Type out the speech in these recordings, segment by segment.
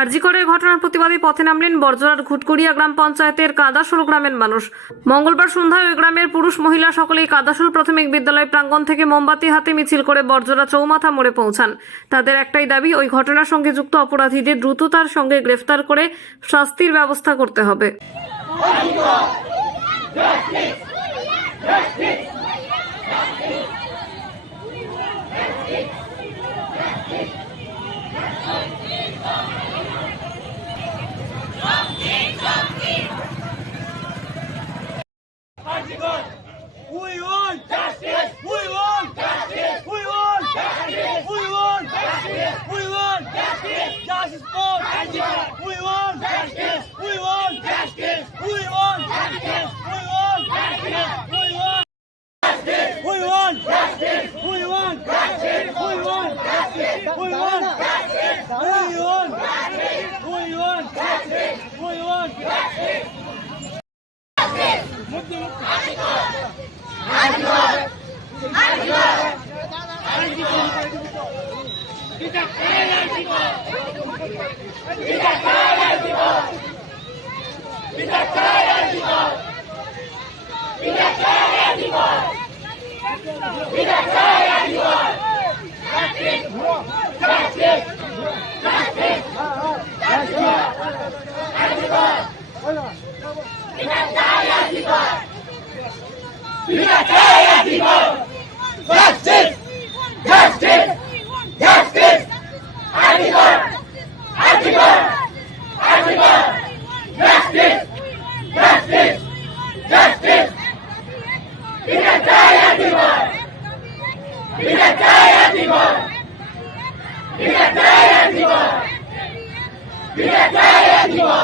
আরজিকরের ঘটনার প্রতিবাদে পথে নামলেন বর্জরার ঘুটকুড়িয়া গ্রাম পঞ্চায়েতের কাদাসোল গ্রামের মানুষ। মঙ্গলবার সন্ধ্যায় ওই গ্রামের পুরুষ মহিলা সকলেই কাদাসোল প্রাথমিক বিদ্যালয় প্রাঙ্গণ থেকে মোমবাতি হাতে মিছিল করে বর্জরা চৌমাথা মোড়ে পৌঁছান। তাদের একটাই দাবি, ওই ঘটনার সঙ্গে যুক্ত অপরাধীদের দ্রুততার সঙ্গে গ্রেফতার করে শাস্তির ব্যবস্থা করতে হবে। মুক্তি মুক্তি Viva Jaya Diva! Viva Jaya Diva!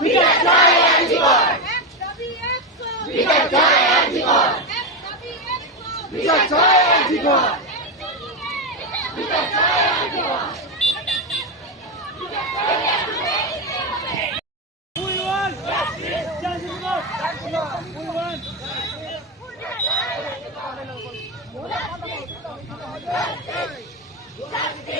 We can die anti-God! We can die anti-God! We can die anti-God! Justice! Justice!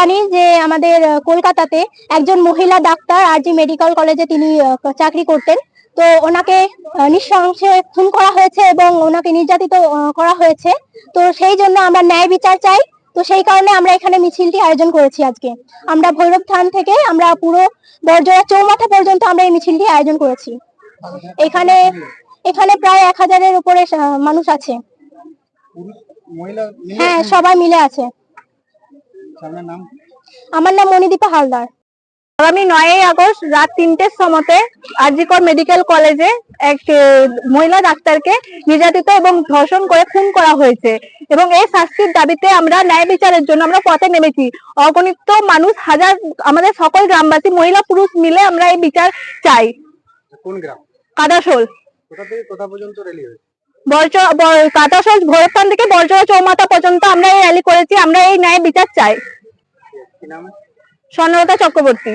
জানি যে আমাদের কলকাতাতে একজন মহিলা ডাক্তার আর জি মেডিকেল কলেজে তিনি চাকরি করতেন। তো ওনাকে নিঃসংশয়ে খুন করা হয়েছে এবং ওনাকে নির্যাতিত করা হয়েছে। তো সেই জন্য আমরা ন্যায় বিচার চাই। তো সেই কারণে আমরা এখানে মিছিলটি আয়োজন করেছি আজকে। আমরা ভৈরব থান থেকে আমরা পুরো বর্জরা চৌমাথা পর্যন্ত আমরা এই মিছিলটি আয়োজন করেছি। এখানে এখানে প্রায় এক হাজারের উপরে মানুষ আছে। হ্যাঁ সবাই মিলে আছে। আপনার নাম? আমার নাম মণিদীপা হালদার। আগামী নয়ই আগস্ট রাত তিনটের সময়তে আরজিকর মেডিকেল কলেজে এক মহিলা ডাক্তারকে নির্যাতিত এবং ধর্ষণ করে খুন করা হয়েছে। এবং এই শাস্তির দাবিতে আমরা ন্যায় বিচারের জন্য আমরা পথে নেমেছি। অগণিত মানুষ হাজার আমাদের সকল গ্রামবাসী মহিলা পুরুষ মিলে আমরা এই বিচার চাই। কোন গ্রাম? কাদাসোল কোথা থেকে কোথা পর্যন্ত র্যালি হয়েছে? কাদাসোল ভৈরবস্থান থেকে বর্জরা চৌমাথা পর্যন্ত আমরা এই র্যালি করেছি আমরা এই ন্যায় বিচার চাই। স্বর্ণলতা চক্রবর্তী।